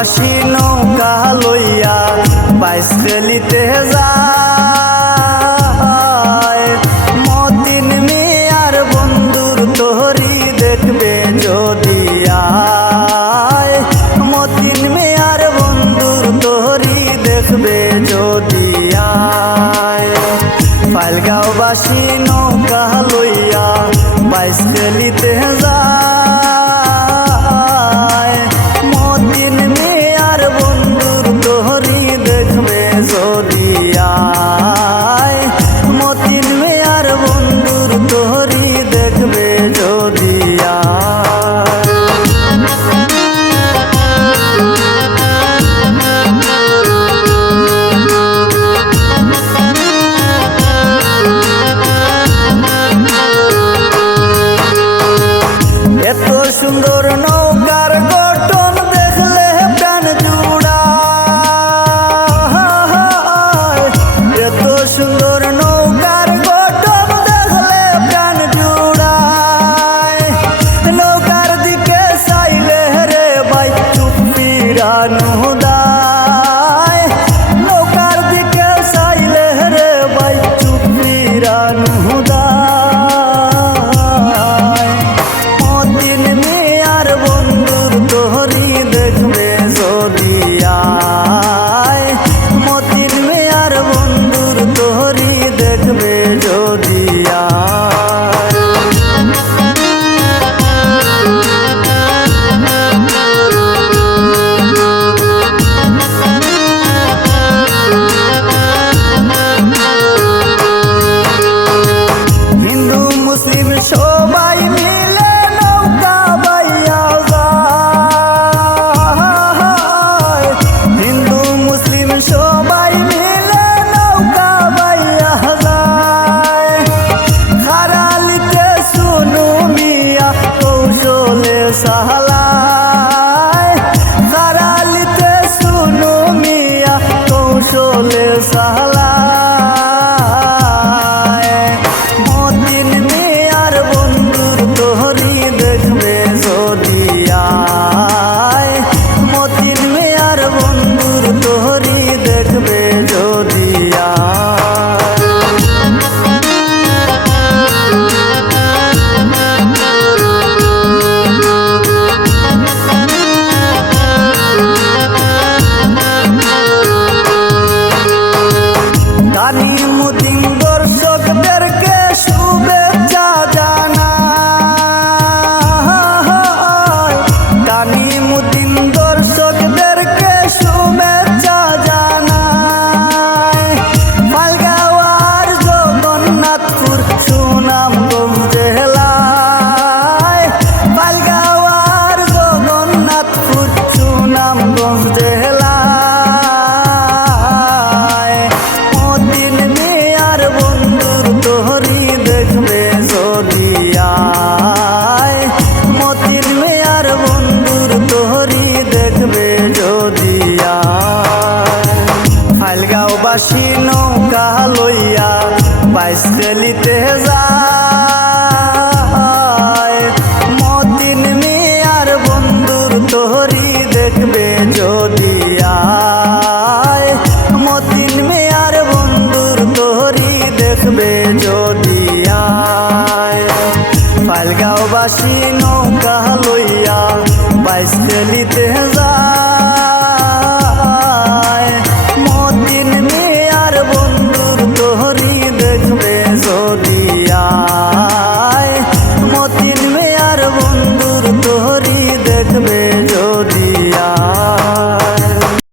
ফাল্গাওবাসী নৌকা লইয়া বাইস খেলিতে যায়। মতিন মিয়ার বন্ধুর তোহরি দেখবে যদি আয়, মতিন মিয়ার বন্ধুর তোহরি দেখবে যদি আয়। ফাল্গাওবাসী নৌকা লইয়া বাইস খেলিতে যায়। মতিন মিয়ার বন্ধুর তোহরি দেখবে যদি আয়, মতিন মিয়ার বন্ধুর তোহরি দেখবে যদি আয়। এত সুন্দর নৌকার গঠন দেখলে প্রাণ জুড়ায়। এত সুন্দর নৌকার গঠন দেখলে প্রাণ জুড়ায়। নৌকার দিকে চাইলে রে ভাই চুপ ফিরানো দায়। নৌকার দিকে চাইলে রে ভাই চুপ ফিরানো দায়। মতিন মিয়ার বন্ধুর তোহরি দেখবে যদি আয়, মতিন মিয়ার বন্ধুর তোহরি দেখবে যদি আয়। হিন্দু মুসলিম সবাই মিলে নৌকা বাইয়া যায়। হিন্দু মুসলিম সবাই মিলে নৌকা বাইয়া যায়। খারালিতে শুনু মিয়া কৌশলে সাহালায়। খারালিতে শুনু মিয়া কৌশলে সাহালায়। মতিন মিয়ার বন্ধুর তোহরি দেখবে যদি আয়, মতিন মিয়ার বন্ধুর তোহরি দেখবে যদি আয়। গানি মুদিন দর্শকদেরকে শুভেচ্ছা জানাই। গানি মুদিন দর্শকদেরকে শুভেচ্ছা জানাই। ফাল্গাওয়ার জগন্নাথপুর সুনামগঞ্জ জেলায়। ফাল্গাওয়ার জগন্নাথপুর সুনামগঞ্জ জেলায়। মতিন মিয়ার বন্ধুর তোহরি দেখবে যদি আয়, মতিন মিয়ার বন্ধুর তোহরি দেখবে যদি আয়। ফাল্গাওবাসী নৌকা লইয়া বাইস খেলিতে যায়। মতিন মিয়ার বন্ধুর তোহরি দেখবে যদি আয়, মতিন মিয়ার বন্ধুর তোহরি দেখবে যদি আয়। ফাল্গাওবাসী নৌকা লইয়া বাইস খেলিতে যায়। মতিন মিয়ার বন্ধুর তোহরি দেখবে যদি আয়, মতিন মিয়ার বন্ধুর